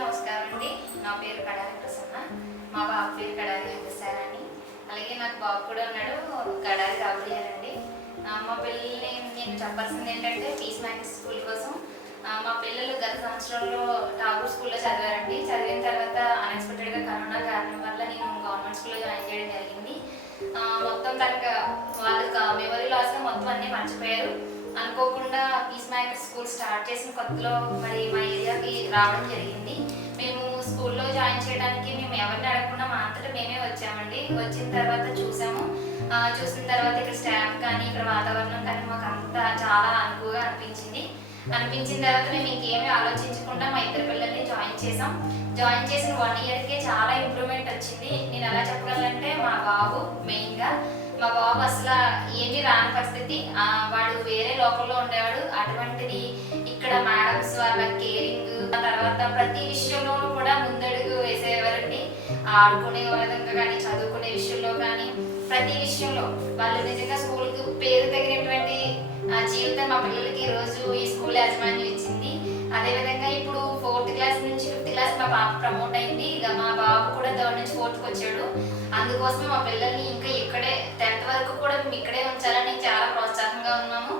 నమస్కారం అండి. నా పేరు కడారి ప్రసన్న. మా బాబు పేరు కడారి హరిసార్ అని. అలాగే నాకు బాబు కూడా ఉన్నాడు, కడారి గాబ్రియల్ అండి. మా పిల్లల్ని నేను చెప్పాల్సింది ఏంటంటే పీస్ మ్యాక్స్ స్కూల్ కోసం. మా పిల్లలు గత సంవత్సరంలో ఠాగూర్ స్కూల్లో చదివారండి. చదివిన తర్వాత అన్ఎక్స్పెక్టెడ్గా కరోనా కారణం వల్ల నేను గవర్నమెంట్ స్కూల్లో జాయిన్ చేయడం జరిగింది. మొత్తం తనకు వాళ్ళకి మెమరీ లాస్గా మొత్తం అన్నీ మర్చిపోయారు. అనుకోకుండా పీస్ మ్యాకర్ స్కూల్ స్టార్ట్ చేసిన కొత్తలో మరి మా ఏరియాకి రావడం జరిగింది. మేము స్కూల్లో జాయిన్ చేయడానికి మేము ఎవరిని అడగకుండా మా అంతటా మేమే వచ్చామండి. వచ్చిన తర్వాత చూసాము. చూసిన తర్వాత ఇక్కడ స్టాఫ్ కానీ ఇక్కడ వాతావరణం కానీ మాకు అంతా చాలా అనుకువగా అనిపించిన తర్వాత మేము ఇంకేమీ ఆలోచించకుండా మా ఇద్దరు పిల్లల్ని జాయిన్ చేసాం. జాయిన్ చేసిన 1 ఇయర్కే చాలా ఇంప్రూవ్మెంట్ వచ్చింది. నేను ఎలా చెప్పగలంటే మా బాబు మెయిన్గా మా బాబు అసలు ఏమీ రాని పరిస్థితి. వాడు వేరే లోకంలో ఉండేవాడు. అటువంటిది ఇక్కడ మేడమ్స్ వాళ్ళ కేరింగ్, తర్వాత ప్రతి విషయంలోనూ కూడా ముందడుగు వేసేవారండి. ఆడుకునే విధంగా కానీ చదువుకునే విషయంలో కానీ ప్రతి విషయంలో వాళ్ళు నిజంగా స్కూల్కి పేరు తగినటువంటి జీవితం మా పిల్లలకి ఈరోజు ఈ స్కూల్ యాజమాన్యం ఇచ్చింది. అదేవిధంగా ఇప్పుడు 4th క్లాస్ నుంచి 5th క్లాస్ మా పాప ప్రమోట్ అయింది. ఇక మా బాబు కూడా 3rd నుంచి 4th వచ్చాడు. అందుకోసమే మా పిల్లల్ని ఇంకా ఇక్కడే 10th వరకు కూడా మేము ఇక్కడే ఉంచాలని చాలా ప్రోత్సాహంగా ఉన్నాము.